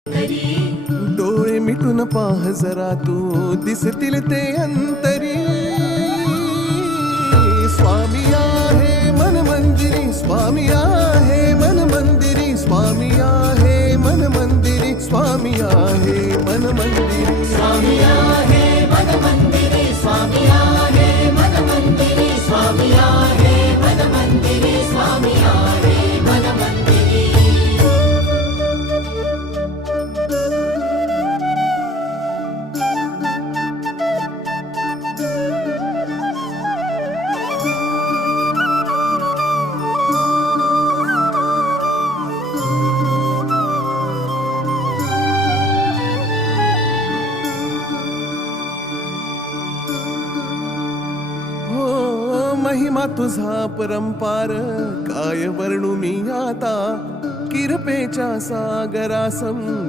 डोळे मिटून पाह जरा तू दिसतील ते अंतरी. स्वामी आहे मन मंदिरी, स्वामी आहे मन मंदिरी, स्वामी आहे मन मंदिरी, स्वामी आहे मन मंदिरी. स्वामी आहे मन मंदिरी, स्वामी आहे मन मंदिरी, स्वामी आहे मन मंदिरी, स्वामी आहे मन मंदिरी. महिमा तुझा परंपार काय वर्णू मी आता. किरपेच्या सागरा